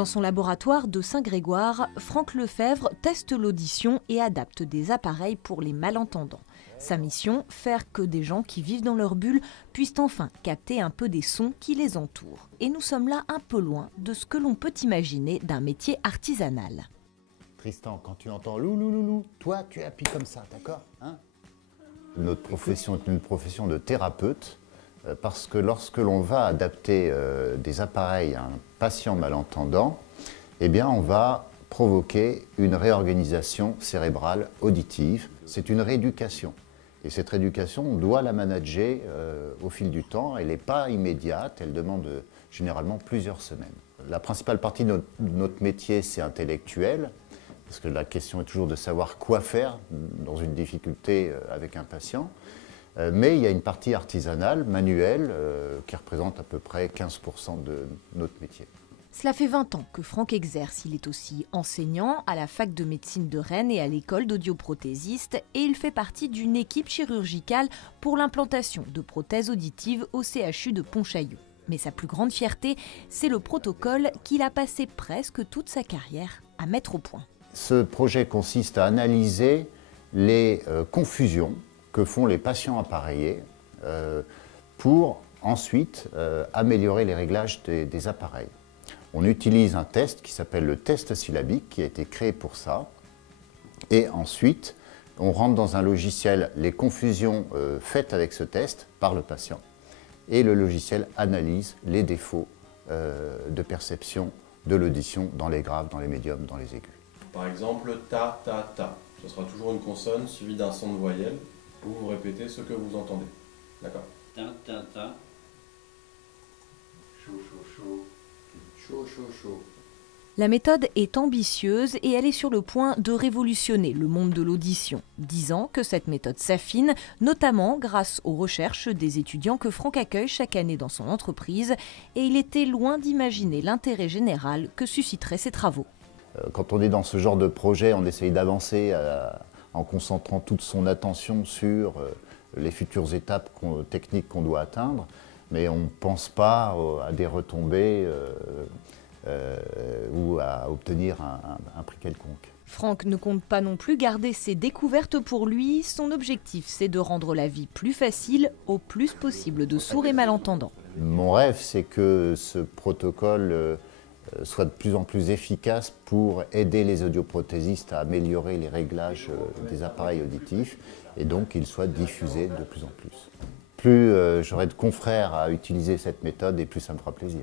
Dans son laboratoire de Saint-Grégoire, Franck Lefebvre teste l'audition et adapte des appareils pour les malentendants. Sa mission, faire que des gens qui vivent dans leur bulle puissent enfin capter un peu des sons qui les entourent. Et nous sommes là un peu loin de ce que l'on peut imaginer d'un métier artisanal. Tristan, quand tu entends lou, lou, lou, lou, toi tu appuies comme ça, d'accord, hein? Notre profession est une profession de thérapeute parce que lorsque l'on va adapter des appareils à un patient malentendant, eh bien on va provoquer une réorganisation cérébrale auditive. C'est une rééducation. Et cette rééducation, on doit la manager au fil du temps. Elle n'est pas immédiate, elle demande généralement plusieurs semaines. La principale partie de notre métier, c'est intellectuel, parce que la question est toujours de savoir quoi faire dans une difficulté avec un patient. Mais il y a une partie artisanale, manuelle, qui représente à peu près 15% de notre métier. Cela fait 20 ans que Franck exerce. Il est aussi enseignant à la fac de médecine de Rennes et à l'école d'audioprothésistes. Et il fait partie d'une équipe chirurgicale pour l'implantation de prothèses auditives au CHU de Pontchaillou. Mais sa plus grande fierté, c'est le protocole qu'il a passé presque toute sa carrière à mettre au point. Ce projet consiste à analyser les confusions que font les patients appareillés pour ensuite améliorer les réglages des appareils. On utilise un test qui s'appelle le test syllabique qui a été créé pour ça. Et ensuite, on rentre dans un logiciel les confusions faites avec ce test par le patient. Et le logiciel analyse les défauts de perception de l'audition dans les graves, dans les médiums, dans les aigus. Par exemple, ta, ta, ta. Ce sera toujours une consonne suivie d'un son de voyelle où vous répétez ce que vous entendez. D'accord? Ta, ta, ta. Chaud, chaud, chaud. Chaud, chaud, chaud. La méthode est ambitieuse et elle est sur le point de révolutionner le monde de l'audition. 10 ans que cette méthode s'affine, notamment grâce aux recherches des étudiants que Franck accueille chaque année dans son entreprise. Et il était loin d'imaginer l'intérêt général que susciteraient ces travaux. Quand on est dans ce genre de projet, on essaye d'avancer en concentrant toute son attention sur les futures étapes techniques qu'on doit atteindre, mais on ne pense pas à des retombées ou à obtenir un prix quelconque. Franck ne compte pas non plus garder ses découvertes pour lui. Son objectif, c'est de rendre la vie plus facile au plus possible de sourds et malentendants. Mon rêve, c'est que ce protocole soit de plus en plus efficace pour aider les audioprothésistes à améliorer les réglages des appareils auditifs et donc qu'il soit diffusé de plus en plus. Plus j'aurai de confrères à utiliser cette méthode et plus ça me fera plaisir.